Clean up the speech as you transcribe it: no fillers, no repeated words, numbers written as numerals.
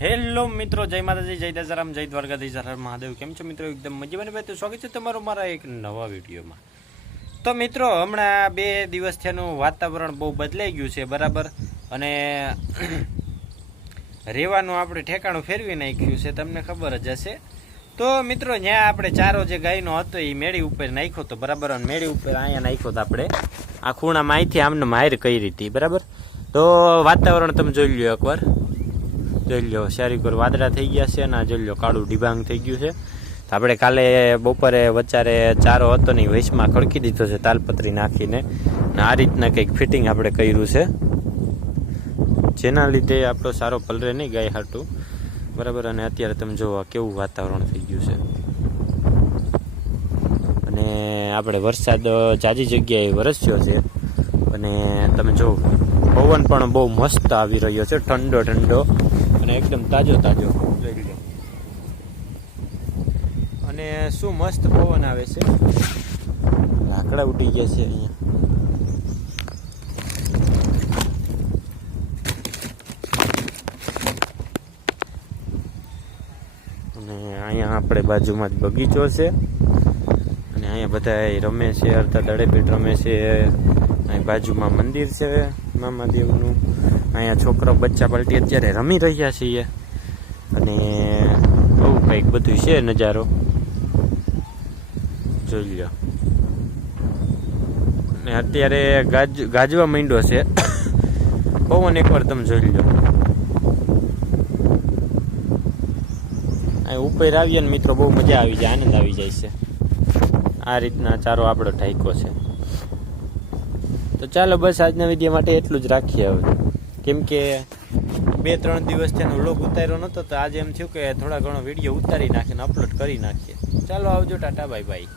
Hello મિત્રો, જય માતાજી, જય દશરામ, જય દ્વારકાધીશ, હર હર મહાદેવ. કેમ છો મિત્રો? એકદમ મજામાં. ભાઈ તો સ્વાગત છે તમારું મારા એક નવા વિડીયોમાં. તો મિત્રો, હમણાં 2 દિવસ થયાનું વાતાવરણ બહુ બદલાઈ ગયું છે, બરાબર. અને રહેવાનું આપણે ઠેકાણું ફેરવી નાખ્યું છે, તમને ખબર જ હશે. તો મિત્રો, ત્યાં આપણે ચારો જે ગાયનો હતો એ મેળી ઉપર નાખ્યો હતો, બરાબર. અને મેળી ઉપર અહીંયા નાખ્યો હતો આપણે આ ખૂણામાં, અહીંથી આમને માહિર કરી હતી, બરાબર. તો વાતાવરણ તમે જોઈ લ્યો એકવાર, જોઈ લો. શારીક વાદળા થઈ ગયા છે અને જોઈ લો કાળું ડિબાંગ થઈ ગયું છે. તો આપણે કાલે બપોરે વચારે ચારો હતો ને વૈશમાં ખડકી દીધો છે તાલપત્રી નાખીને, ને આ રીતના કંઈક ફિટિંગ આપણે કર્યું છે, જેના લીધે આપણો સારો પલરે નહીં ગાય હાટું, બરાબર. અને અત્યારે તમે જુઓ કેવું વાતાવરણ થઈ ગયું છે. અને આપણે વરસાદ જાજી જગ્યાએ વરસ્યો છે અને તમે જુઓ પવન પણ બહુ મસ્ત આવી રહ્યો છે, ઠંડો ઠંડો અને એકદમ તાજો તાજો. જોઈ લો. અને શું મસ્ત પવન આવે છે, લાકડા ઉડી ગયા છે અહીંયા. અને અહીંયા આપણે બાજુમાં જ બગીચો છે અને અહીંયા બધા રમે છે, અડધા દડેપીટ રમે છે. અહીં બાજુમાં મંદિર છે મામાદેવનું. અહીંયા છોકરા બચ્ચા પાલટી અત્યારે રમી રહ્યા છીએ અને બહુ કંઈક બધું છે નજારો, જોઈ લો. અને અત્યારે ગાજવા માંડ્યો છે પવન, એકવાર તમે જોઈ લો. અહીં ઉપર આવીએ ને મિત્રો, બહુ મજા આવી જાય, આનંદ આવી જાય છે. આ રીતના ચારો આપણો ઢાંક્યો છે. તો ચાલો, બસ આજના વિડીયો માટે એટલું જ રાખીએ હવે, કેમ કે 2-3 દિવસથી એનો વ્લોગ ઉતાર્યો નહોતો, તો આજે એમ થયું કે થોડા ઘણો વિડીયો ઉતારી નાખીને અપલોડ કરી નાખીએ. ચાલો, આવજો, ટાટા, બાય બાય.